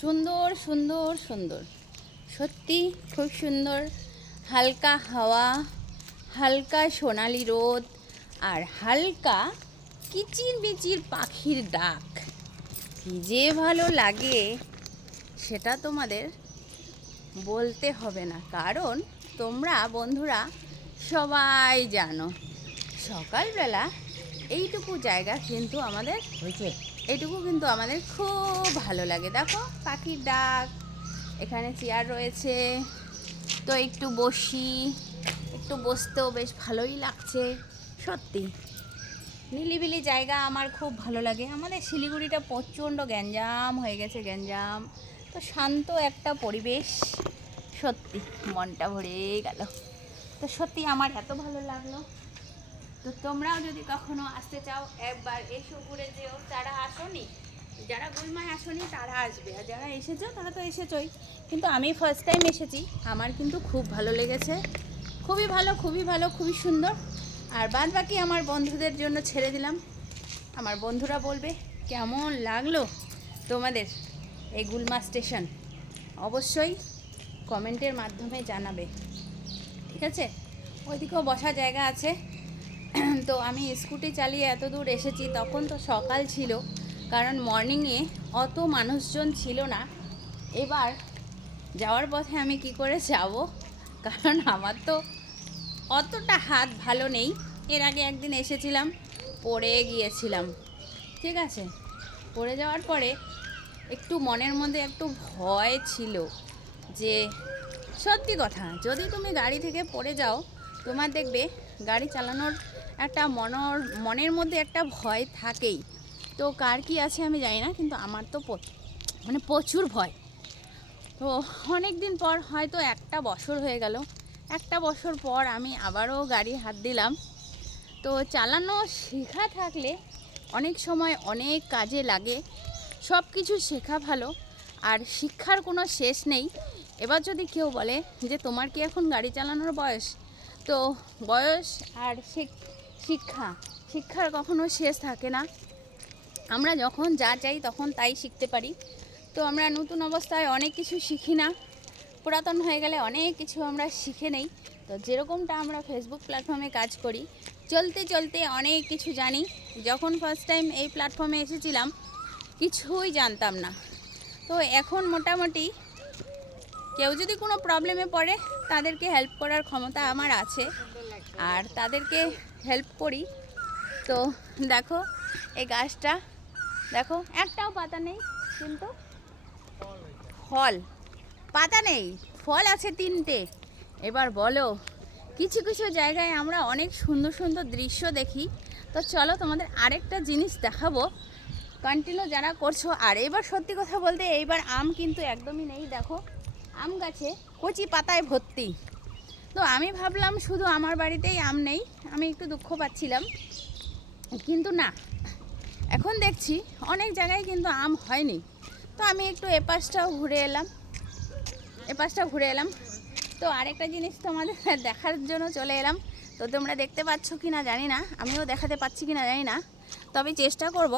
সুন্দর সুন্দর সুন্দর। সত্যি খুব সুন্দর। হালকা হাওয়া, হালকা সোনালি রোদ, আর হালকা কিচির বিচির পাখির ডাক। যে ভালো লাগে, সেটা তোমাদের বলতে হবে না। কারণ তোমরা বন্ধুরা সবাই জানো, সকালবেলা এইটুকু জায়গা কিন্তু আমাদের হয়েছে। এইটুকু কিন্তু আমাদের খুব ভালো লাগে। দেখো, পাখির ডাক, এখানে চেয়ার রয়েছে। তো একটু বসি, একটু বসতেও বেশ ভালোই লাগছে, সত্যি। নিলিবিলি জায়গা আমার খুব ভালো লাগে। আমাদের শিলিগুড়িটা প্রচণ্ড গ্যাঞ্জাম হয়ে গেছে, গ্যাঞ্জাম। তো শান্ত একটা পরিবেশ, সত্যি, মনটা ভরে গেল। তো সত্যি আমার এত ভালো লাগল। তো তোমরাও যদি কখনো আসতে চাও, একবার এসো, ঘুরে যেও। যারা আসনি, যারা গুলমায় আসনি, তারা আসবে। আর যারা এসেছ, তারা তো এসেছই। কিন্তু আমি ফার্স্ট টাইম এসেছি। আমার কিন্তু খুব ভালো লেগেছে। খুবই ভালো খুবই ভালো, খুবই সুন্দর। আর বাদ বাকি আমার বন্ধুদের জন্য ছেড়ে দিলাম। আমার বন্ধুরা বলবে, কেমন লাগল তোমাদের এই গুলমা স্টেশন? অবশ্যই কমেন্টের মাধ্যমে জানাবে। ঠিক আছে? ওইদিকেও বসার জায়গা আছে। তো আমি স্কুটি চালিয়ে এত দূর এসেছি, তখন তো সকাল ছিল, কারণ মর্নিংয়ে অত মানুষজন ছিল না। এবার যাওয়ার পথে আমি কি করে যাব? কারণ আমার তো অতটা হাত ভালো নেই। এর আগে একদিন এসেছিলাম, পড়ে গিয়েছিলাম, ঠিক আছে? পড়ে যাওয়ার পরে একটু মনের মধ্যে একটু ভয় ছিল যে, সত্যি কথা, যদি তুমি গাড়ি থেকে পড়ে যাও তোমার দেখবে গাড়ি চালানোর একটা মনর, মনের মধ্যে একটা ভয় থাকেই। তো কার কি আছে আমি জানি না, কিন্তু আমার তো মানে প্রচুর ভয়। তো অনেক দিন পর হয়তো একটা বছর হয়ে গেল, একটা বছর পর আমি আবারও গাড়ি হাত দিলাম। তো চালানো শেখা থাকলে অনেক সময় অনেক কাজে লাগে সব কিছু শেখা ভালো, আর শিক্ষার কোনো শেষ নেই। এবার যদি কেউ বলে যে তোমার কি এখন গাড়ি চালানোর বয়স? তো বয়স আর শিক- শিক্ষা। শিক্ষার কখনো শেষ থাকে না। আমরা যখন যা চাই তখন তাই শিখতে পারি। তো আমরা নতুন অবস্থায় অনেক কিছু শিখি না। পুরাতন হয়ে গেলে অনেক কিছু আমরা শিখে নেই। তো যেরকমটা আমরা ফেসবুক প্ল্যাটফর্মে কাজ করি, চলতে চলতে অনেক কিছু জানি। যখন ফার্স্ট টাইম এই প্ল্যাটফর্মে এসেছিলাম, কিছুই জানতাম না। তো এখন মোটামুটি কেউ যদি কোনো প্রবলেমে পড়ে, তাদেরকে হেল্প করার ক্ষমতা আমার আছে। আর তাদেরকে হেল্প করি। তো দেখো, এই গাছটা, দেখো, একটাও পাতা নেই, কিন্তু ফল। পাতা নেই, ফল আছে তিনটে। এবার বলো, কিছু কিছু জায়গায় আমরা অনেক সুন্দর সুন্দর দৃশ্য দেখি। তো চলো তোমাদের আরেকটা জিনিস দেখাবো। কন্টিনিউ যারা করছ, আর এবার সত্যি কথা বলতে এইবার আম কিন্তু একদমই নেই, দেখো। আম গাছে কচি পাতায় ভর্তি। তো আমি ভাবলাম শুধু আমার বাড়িতেই আম নেই, আমি একটু দুঃখ পাচ্ছিলাম। কিন্তু না, এখন দেখছি অনেক জায়গায় কিন্তু আম হয়নি। তো আমি একটু এপাশটাও ঘুরে এলাম, এপাশটাও ঘুরে এলাম। তো আরেকটা জিনিস তোমাদের দেখার জন্য চলে এলাম। তো তোমরা দেখতে পাচ্ছ কি না জানি না, আমিও দেখাতে পাচ্ছি কি না জানি না। তবে চেষ্টা করব।